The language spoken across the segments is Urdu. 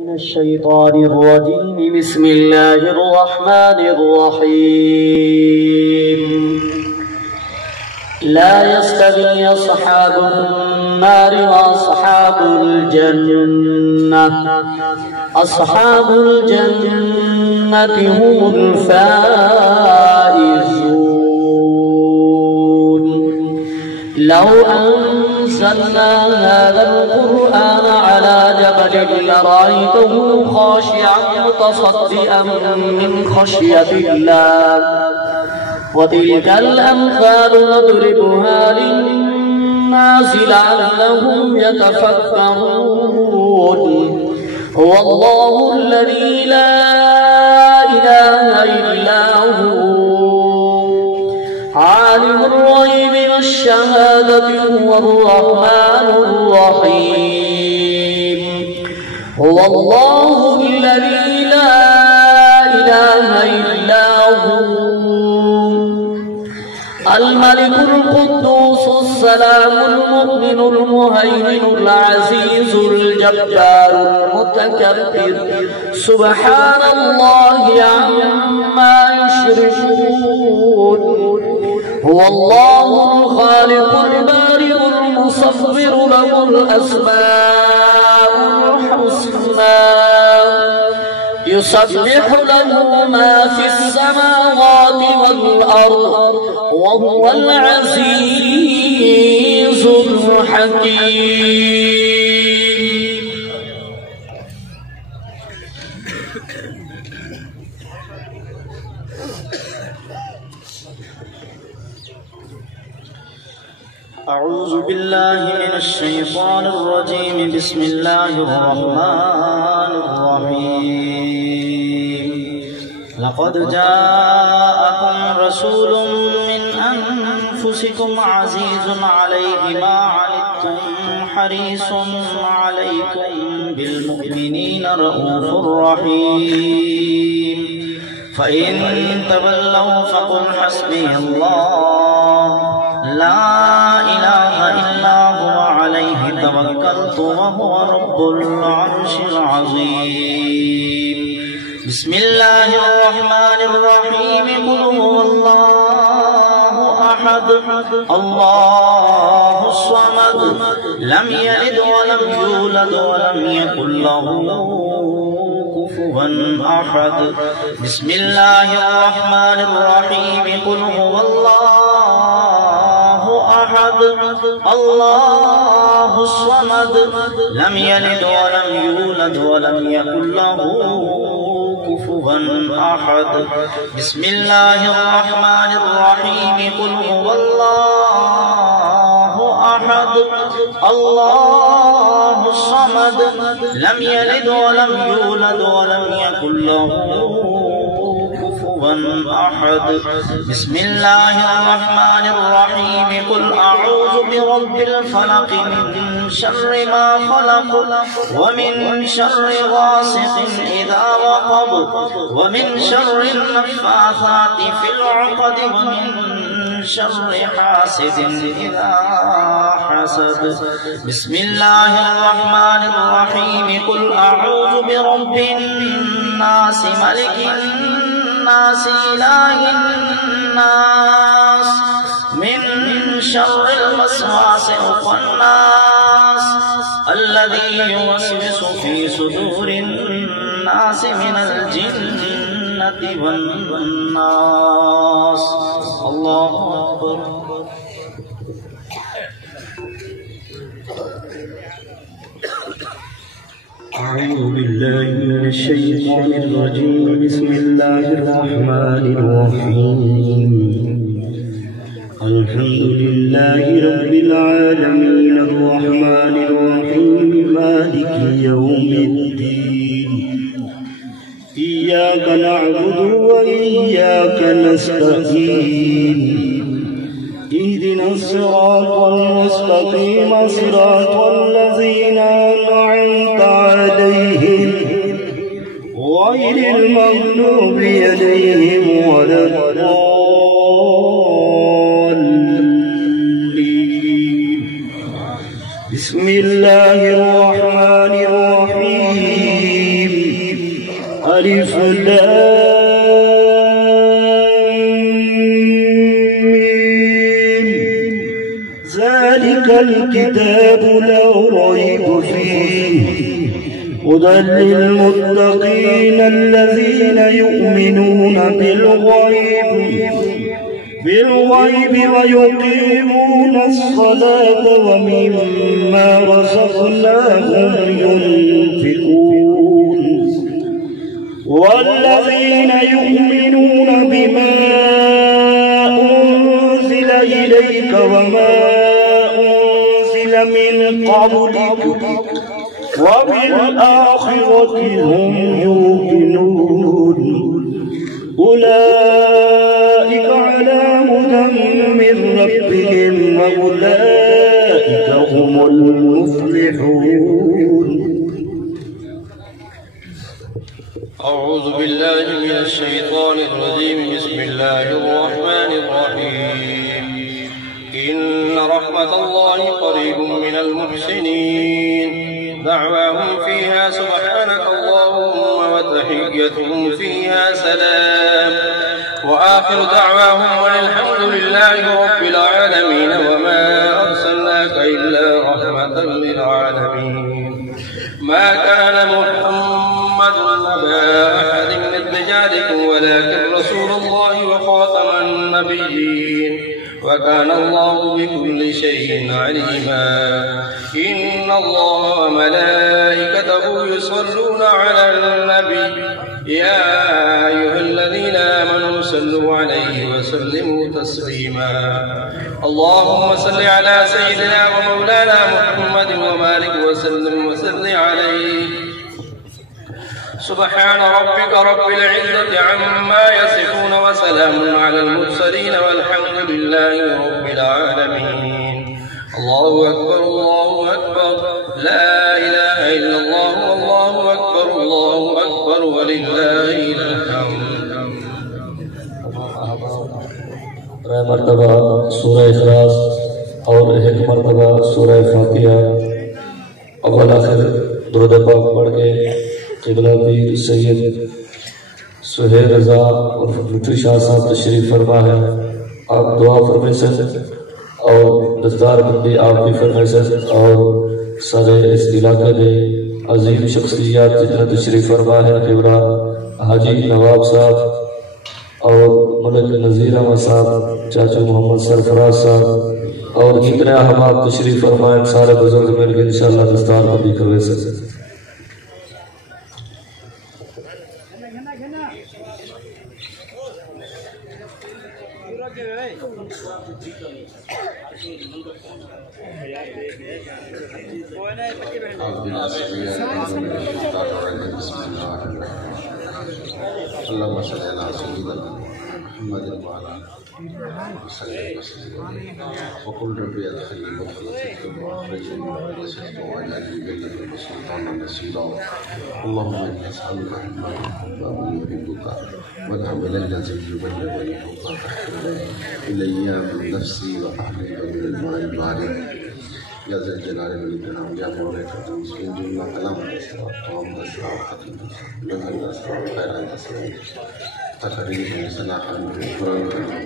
من الشيطان الرجيم. بسم الله الرحمن الرحيم. لا يستوي أصحاب النار وأصحاب الجنة. أصحاب الجنة هم الفائزون. لو أنزلنا هذا القرآن على جبل لرأيته خاشعا متصدئا من خشية الله. وتلك الأمثال نضربها للناس لعلهم يتفكرون. هو الله الذي لا إله إلا هو عالم الغيب والشهادة هو الرحمن الرحيم. هو الله الذي لا إله إلا هو الملك القدوس السلام المؤمن المهيمن العزيز الجبار المتكبر. سبحان الله عما يشركون. هو الله الخالق البارئ المصور له الأسماء الحسنى. يسبح له ما في السماوات والأرض وهو العزيز الحكيم. أعوذ بالله من الشيطان الرجيم. بسم الله الرحمن الرحيم. لقد جاءكم رسول من أنفسكم عزيز عليه ما عنتم حريص عليكم بالمؤمنين رؤوف رحيم. فإن تولوا فقل حسبي الله لا إله إلا هو عليه توكلت وهو رب العرش العظيم. بسم الله الرحمن الرحيم. قل هو الله أحد الله الصمد لم يلد ولم يولد ولم يكن له كفوا أحد. بسم الله الرحمن الرحيم. قل هو الله أحد الله الصمد لم يلد ولم يولد ولم يكن له كفوا أحد. بسم الله الرحمن الرحيم. قل هو الله أحد الله الصمد لم يلد ولم يولد ولم يكن له أحد. بسم الله الرحمن الرحيم. قل أعوذ برب الفلق من شر ما خلق ومن شر غاسق إذا وقب ومن شر النفاثات في العقد ومن شر حاسد إذا حسد. بسم الله الرحمن الرحيم. قل أعوذ برب الناس ملك الناس إله الناس من شر الوسواس الخناس الذي يوسوس في صدور الناس من الجنة والناس. الله أكبر. أعوذ بالله من الشيطان الرجيم. بسم الله الرحمن الرحيم. الحمد لله رب العالمين الرحمن الرحيم مالك يوم الدين. إياك نعبد وإياك نستعين. اهدنا الصراط المستقيم صراط الذين أنعمت عليهم غير المغضوب عليهم ولا الضالين. بسم الله الرحمن الرحيم. ألف لام ميم ذلك الكتاب لا ريب فيه هدى للمتقين الذين يؤمنون بالغيب ويقيمون الصلاة ومما رزقناهم ينفقون والذين يؤمنون بما أنزل إليك وما أنزل من قبلك وبالآخرة هم يوقنون أولئك على هدى من ربهم وأولئك هم المفلحون. أعوذ بالله من الشيطان الرجيم. بسم الله الرحمن الرحيم. إن رحمة الله قريب من المحسنين. دعواهم فيها سبحانك اللهم وتحيتهم فيها سلام وآخر دعواهم والحمد لله رب العالمين. وما أرسلناك إلا رحمة للعالمين. ما كان محمد أبا أحد من رجالكم ولكن رسول الله وخاتم النبيين وكان الله بكل شيء عليما. إن الله وملائكته يصلون على النبي يا أيها الذين آمنوا صلوا عليه وسلموا تسليما. اللهم صل على سيدنا ومولانا محمد وبارك وسلم عليه. سبحان ربك رب العزة عما يصفون وسلام على المرسلين والحمد لله رب العالمين. الله أكبر الله أكبر لا إله إلا الله والله أكبر الله أكبر ولله الحمد. مرتبہ سورہ اخلاص اور ایک مرتبہ سورہ فاتحہ اول آخر درود پاک پڑھ کے قبلہ پیر سید سہیل رضا اور لطفی شاہ صاحب تشریف فرما ہے. آپ دعا فرمائیں اور دستار بندی آپ کی فرمائیں اور سارے اس علاقے میں عظیم شخصیات جتنا تشریف فرما ہے قبلہ حاجی نواب صاحب اور ملک نذیر احمد صاحب چاچو محمد سرفراز صاحب اور جتنے احباب تشریف فرمائیں سارے بزرگ مل کے انشاءاللہ دستار بندی کروے سکتے. اللهم صل على سيدنا محمد وعلى وسلم وقل ربي ادخلني مدخل صدق واخرجني مخرج صدق واجعلني بلدك سلطانا نصيرا. اللهم اني اسالك ما يحبك واذهب الى الذي يبلغني حبك الي من نفسي واهلك من الماء البارد يا ذا الجلال والاكرام يا مولاي المسلمين جمله كلام الاسلام تمام الاسلام ختم لنا الاسلام خير الاسلام تخريج من صلاح القرآن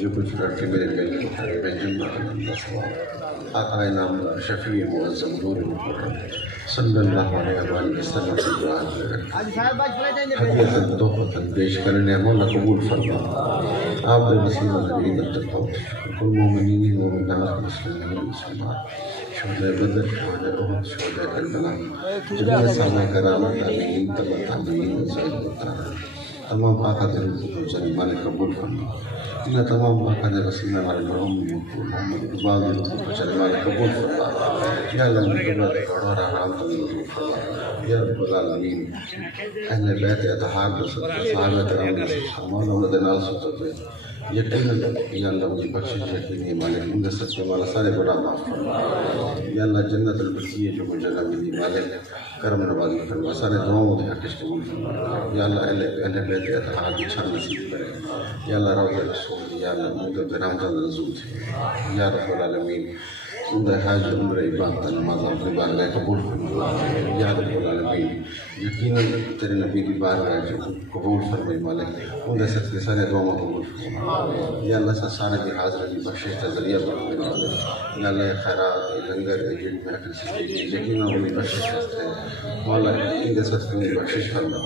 جو کچھ لڑکے میرے بیٹے کو کھڑے میں جمع اللہ سواب آقا نام شفیع معظم نور مکرم صلی اللہ علیہ وسلم سے دعا حدیثاً تحفتاً پیش کرنے مولا قبول فرما. آپ در وسیلہ نبیت الفوت کل مومنین مومنات مسلمین مسلمات شہداء بدر شہداء احد شہداء کربلا جميع صحابہ کرام تابعین تبع تابعین وزائد مطالعہ تمام آقا در جلی مالک قبول فرما. ان تمام آقا در رسول ہمارے مرحوم محمد اقبال در جلی مالک قبول فرما. یا اللہ مقبلہ اور آرام قبول فرما. یا رب العالمین اہل بیت اتحاد صحابہ کرام مولا ولدنال سلطہ یقیناً یا اللہ مجھے بخشش یقینی مالک مجھے سچ میں مالا سارے بڑا معاف فرما. یا اللہ جنت البقیع جو مجھے ملی مالک کرم نوازی فرما سارے دعاؤں دے حقش قبول فرما. یا اللہ اہل بیت اتحاد اچھا نصیب کرے. یا اللہ روضہ رسول یا اللہ مجھے برام جان رسول تھے. یا رب العالمین عمدہ حاج عمر عبادت نماز اپنے بارگاہ قبول فرما یا رب العالمین یقیناً تیرے نبی کی بارگاہ جو قبول فرمائی مالک عمدہ سب کے سارے دعا قبول فرما یا اللہ سے سارے کی حاضر کی بخشش کا ذریعہ فرمائی مالک یا اللہ خیرات لنگر ایجنٹ میں کسی کی یقیناً انہیں بخشش کرتے ہیں مولا ان کے سب کی بخشش فرما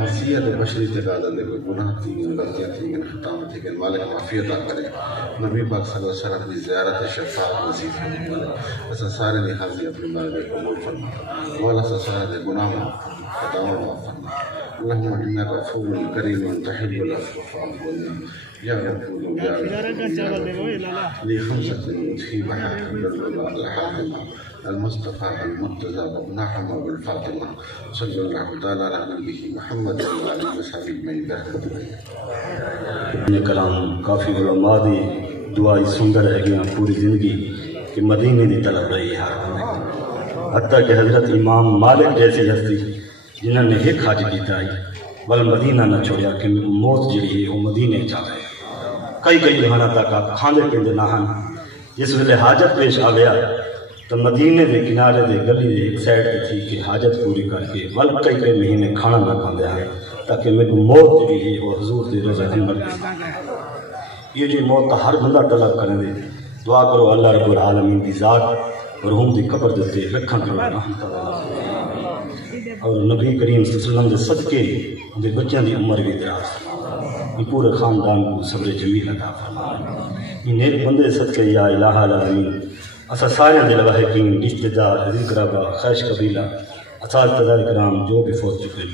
حیثیت بشری تقاضا دے کوئی گناہ تھی غلطیاں تھی خطاؤں تھی کہ مالک معافی عطا کرے نبی پاک صلی اللہ علیہ وسلم کی زیارت شفاعت نصیب فرما مالک ایسا سارے نحاظی اپنی بارگاہ قبول فرما مولا ایسا سارے گناہ خطاؤں معاف فرما اللہم انک غفور کریم تحب العفو فاعف عنا یا غفور یا غفور لی خمسة فی بحر الحاکمہ المصطفى المرتضى ابنحم بالفاطمة صلی اللہ تعالیٰ علیہ نبی محمد وعلیہ وسلم میں یہ کلام کافی علماء دی دعائی سندر ہے گیا پوری زندگی کہ مدینے دی طلب رہی ہے حتیٰ کہ حضرت امام مالک جیسی ہستی جنہوں نے ایک حاج کیتا ہے بل مدینہ نہ چھوڑیا کہ موت جڑی ہے وہ مدینے چاہ گئے کئی جہانا تک آپ کھاندے پیندے نہ ہن جس ویلے حاجت پیش آ گیا تو مدینے دے کنارے دے گلی دے ایک سائڈ پہ تھی کہ حاجت پوری کر کے بل کئی مہینے کھانا نہ کھاندے ہیں تاکہ میرے کو موت جڑی ہے اور حضور دی رضا اندر یہ جو موت ہر بندہ طلب کرنے دے دعا کرو اللہ رب العالمین دی ذات اور ہم دی قبر دیتے لکھاں کرو رحمت اور نبی کریم صلی اللہ علیہ وسلم دے صدقے دے بچیاں دی عمر بھی دراز یہ پورے خاندان کو صبر جمیل عطا فرما یہ نیک بندے صدقے یا الہ العالمین اسا سارے دل واحقین رشتہ دار عزیز قرابہ خیش قبیلہ اساتذہ کرام جو بھی فوت چکے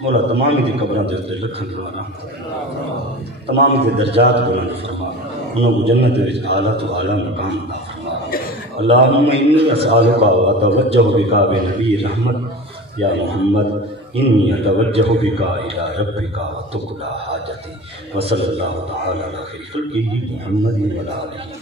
مولا تمامی دی قبران دے لکھن فرما تمامی دی درجات بلند فرما انہوں کو جنت وچ اعلیٰ تو اعلیٰ مقام عطا فرما اللہم انی اسألک و اتوجہ بکا بنبی رحمت یا محمد انی اتوجہ بکا الى ربک و تقضی حاجتی وصلی اللہ تعالی علی خیر خلقہ محمد و علیہ